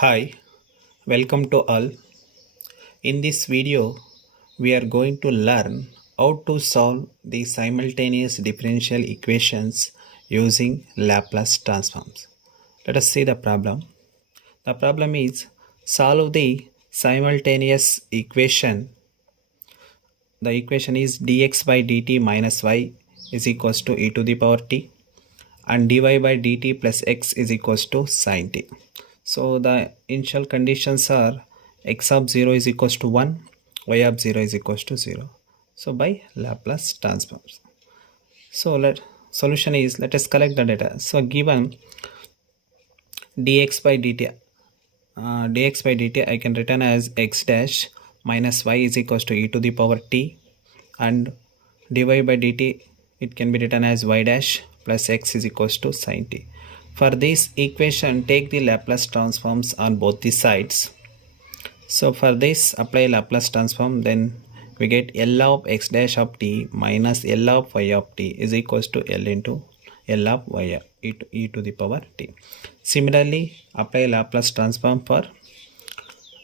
Hi, welcome to all. In this video, we are going to learn how to solve the simultaneous differential equations using Laplace transforms. Let us see the problem. The problem is solve the simultaneous equation. The equation is dx by dt minus y is equals to e to the power t and dy by dt plus x is equals to sine t. So the initial conditions are x of 0 is equals to 1, y of 0 is equals to 0. So by Laplace transforms. So solution is, let us collect the data. So given dx by dt, I can written as x dash minus y is equals to e to the power t, and dy by dt it can be written as y dash plus x is equals to sine t. For this equation, take the Laplace transforms on both the sides. So for this, apply Laplace transform, then we get L of x dash of t minus L of y of t is equals to L into L of y e to the power t. Similarly, apply Laplace transform for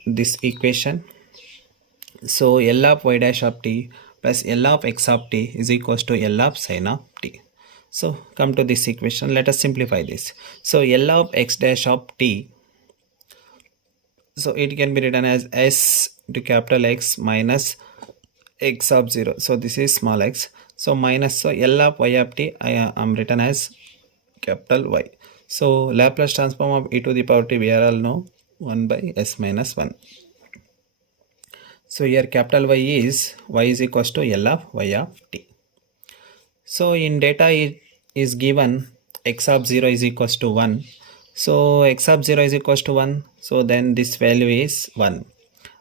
this equation. So L of y dash of t plus L of x of t is equals to L of sine of t. So come to this equation, let us simplify this. So L of x dash of t, so it can be written as s to capital X minus x of 0. So this is small x. So minus, so L of y of t I am written as capital Y. So Laplace transform of e to the power t, we are all know 1 by s minus 1. So here capital Y is equals to L of y of t. So in data it is given x of 0 is equals to 1. So x of 0 is equals to 1. So then this value is 1.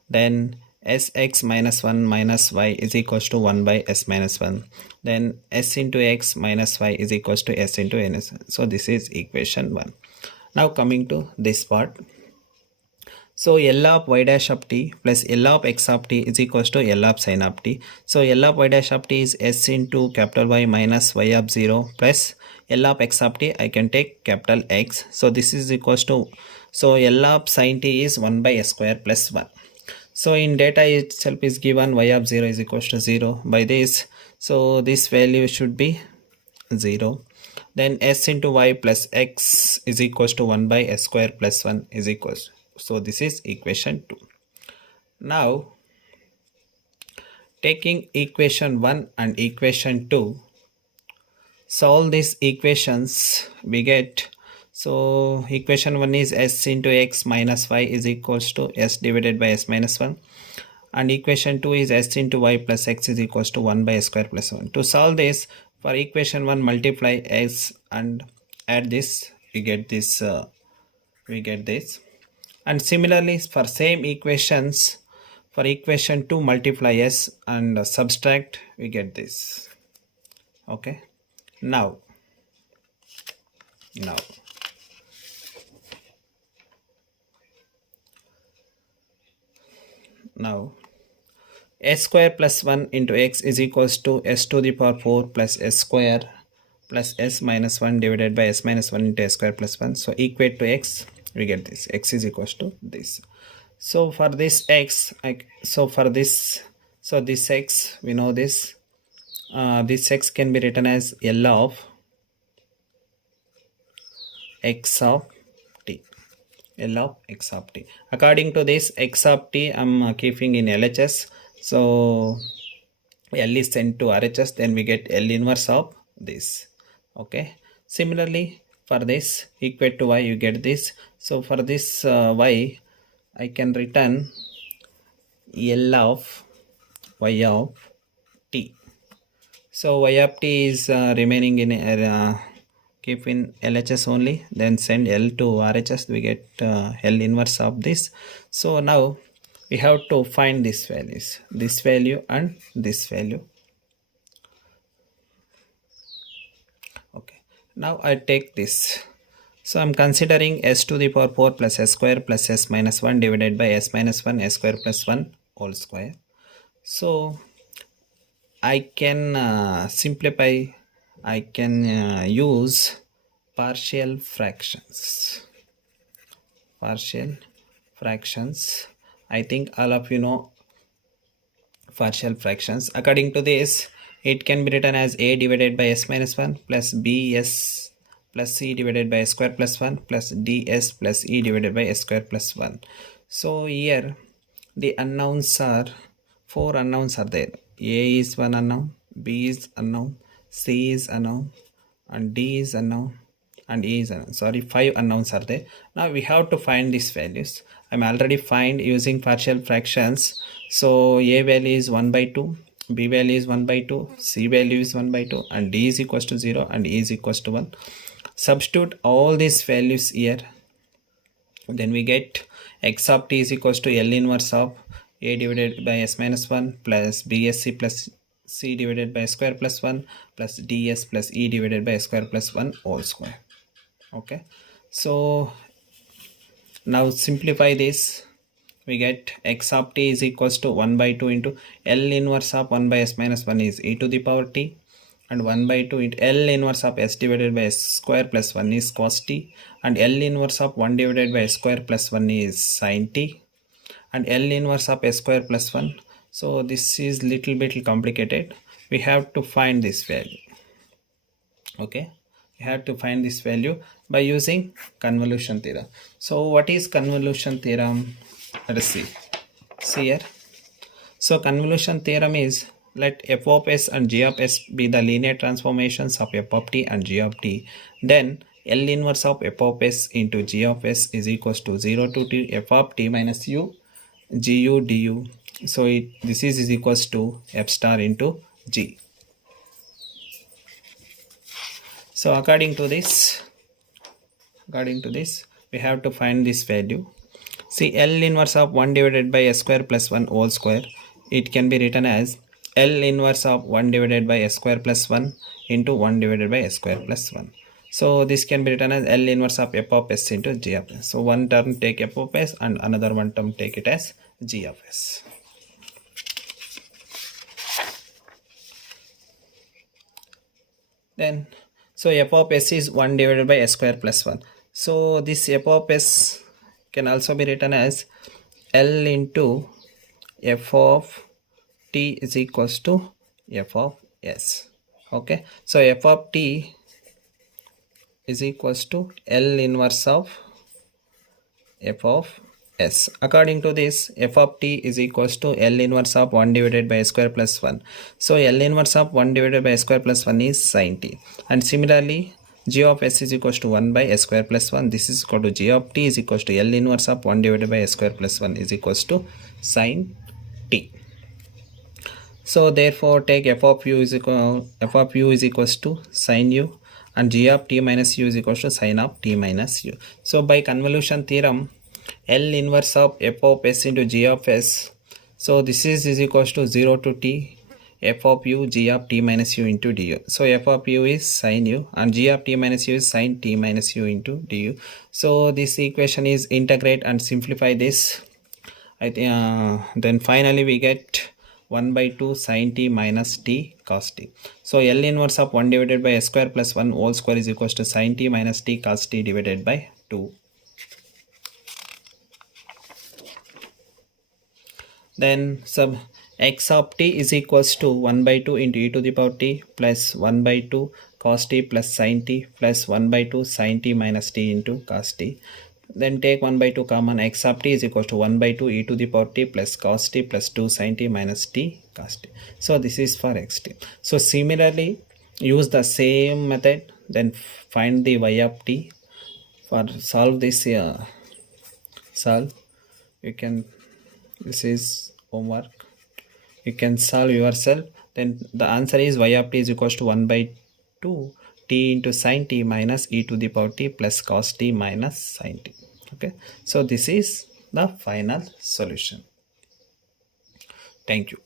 Then sx minus 1 minus y is equals to 1 by s minus 1. Then s into x minus y is equals to s into n. So this is equation 1. Now coming to this part. So L of y dash of t plus L of x of t is equals to L of sine of t. So L of y dash of t is s into capital Y minus y of 0 plus L of x of t, I can take capital X. So this is equals to, so L of sine t is 1 by s square plus 1. So in data itself is given y of 0 is equals to 0 by this. So this value should be 0. Then s into y plus x is equals to 1 by s square plus 1 is equals. So this is equation 2. Now taking equation 1 and equation 2, solve these equations, we get, so equation 1 is s into x minus y is equals to s divided by s minus 1, and equation 2 is s into y plus x is equals to 1 by s square plus 1. To solve this, for equation 1 multiply s and add this, we get this, and similarly for same equations, for equation 2 multiply s and subtract, we get this. Okay, now now s square plus 1 into x is equals to s to the power 4 plus s square plus s minus 1 divided by s minus 1 into s square plus 1. So equate to x, we get this, x is equals to this. So for this x, so this x, we know this, this x can be written as L of x of t, L of x of t. According to this x of t, I'm keeping in LHS. So L is sent to RHS, then we get L inverse of this. Okay. Similarly, for this equate to y, you get this. So for this y, I can return L of y of t. So y of t is remaining in keep in LHS only, then send L to RHS, we get L inverse of this. So now we have to find these values, this value and this value. Okay, now I take this. So I'm considering s to the power 4 plus s square plus s minus 1 divided by s minus 1 s square plus 1 whole square. So I can simplify, I can use partial fractions. Partial fractions. I think all of you know partial fractions. According to this, it can be written as a divided by s minus 1 plus bs plus c divided by s square plus 1 plus ds plus e divided by s square plus 1. So here the unknowns are, four unknowns are there. A is one unknown, b is unknown, c is unknown, and d is unknown, and e is unknown. Sorry, five unknowns are there. Now we have to find these values. I'm already find using partial fractions. So a value is 1 by 2, b value is 1 by 2, c value is 1 by 2, and d is equals to 0 and e is equals to 1. Substitute all these values here. Then we get x of t is equals to L inverse of a divided by s minus 1 plus bsc plus c divided by square plus 1 plus ds plus e divided by square plus 1 whole square. Okay, so now simplify this. We get x of t is equals to 1 by 2 into L inverse of 1 by s minus 1 is e to the power t, and 1 by 2 into L inverse of s divided by s square plus 1 is cos t, and L inverse of 1 divided by s square plus 1 is sin t, and L inverse of s square plus 1. So this is little bit complicated. We have to find this value. Okay, we have to find this value by using convolution theorem. So what is convolution theorem? Let us see. See here. So convolution theorem is, let f of s and g of s be the linear transformations of f of t and g of t. Then L inverse of f of s into g of s is equals to 0 to t f of t minus u gu du. So this is equals to f star into g. So according to this, we have to find this value. See, L inverse of 1 divided by s square plus 1 whole square, it can be written as L inverse of 1 divided by s square plus 1 into 1 divided by s square plus 1. So this can be written as L inverse of f of s into g of s. So one term take f of s and another one term take it as g of s. Then, so f of s is 1 divided by s square plus 1. So this f of s can also be written as L into f of t is equals to f of s. Okay, so f of t is equals to L inverse of f of s. According to this, f of t is equals to L inverse of 1 divided by s square plus 1. So L inverse of 1 divided by s square plus 1 is sin t. And similarly, g of s is equals to 1 by s square plus 1. This is equal to g of t is equals to L inverse of 1 divided by s square plus 1 is equals to sin t. So therefore take f of u is equals to sin u, and g of t minus u is equals to sin of t minus u. So by convolution theorem, L inverse of f of s into g of s, so this is equals to 0 to t f of u g of t minus u into du. So f of u is sin u and g of t minus u is sin t minus u into du. So this equation is integrate and simplify this. Then finally we get 1 by 2 sin t minus t cos t. So L inverse of 1 divided by s square plus 1 whole square is equals to sin t minus t cos t divided by 2. Then sub x of t is equals to 1 by 2 into e to the power t plus 1 by 2 cos t plus sin t plus 1 by 2 sin t minus t into cos t. Then take 1 by 2 common, x of t is equals to 1 by 2 e to the power t plus cos t plus 2 sin t minus t cos t. So this is for xt. So similarly, use the same method, then find the y of t. For solve this, you can, this is homework, you can solve yourself. Then the answer is y of t is equals to 1 by 2 t into sin t minus e to the power t plus cos t minus sin t. Okay, so this is the final solution. Thank you.